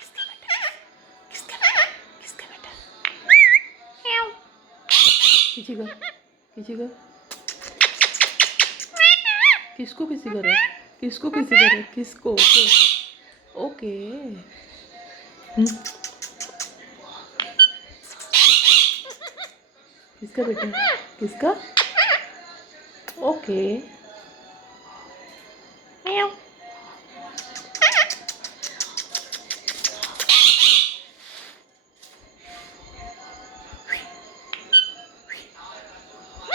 किसका बेटा? किसका बेटा? किसका बेटा? किसी का? किसी का? किसको किसी का? किसको किसी का? किसको? ओके। किसका बेटा? किसका? ओके।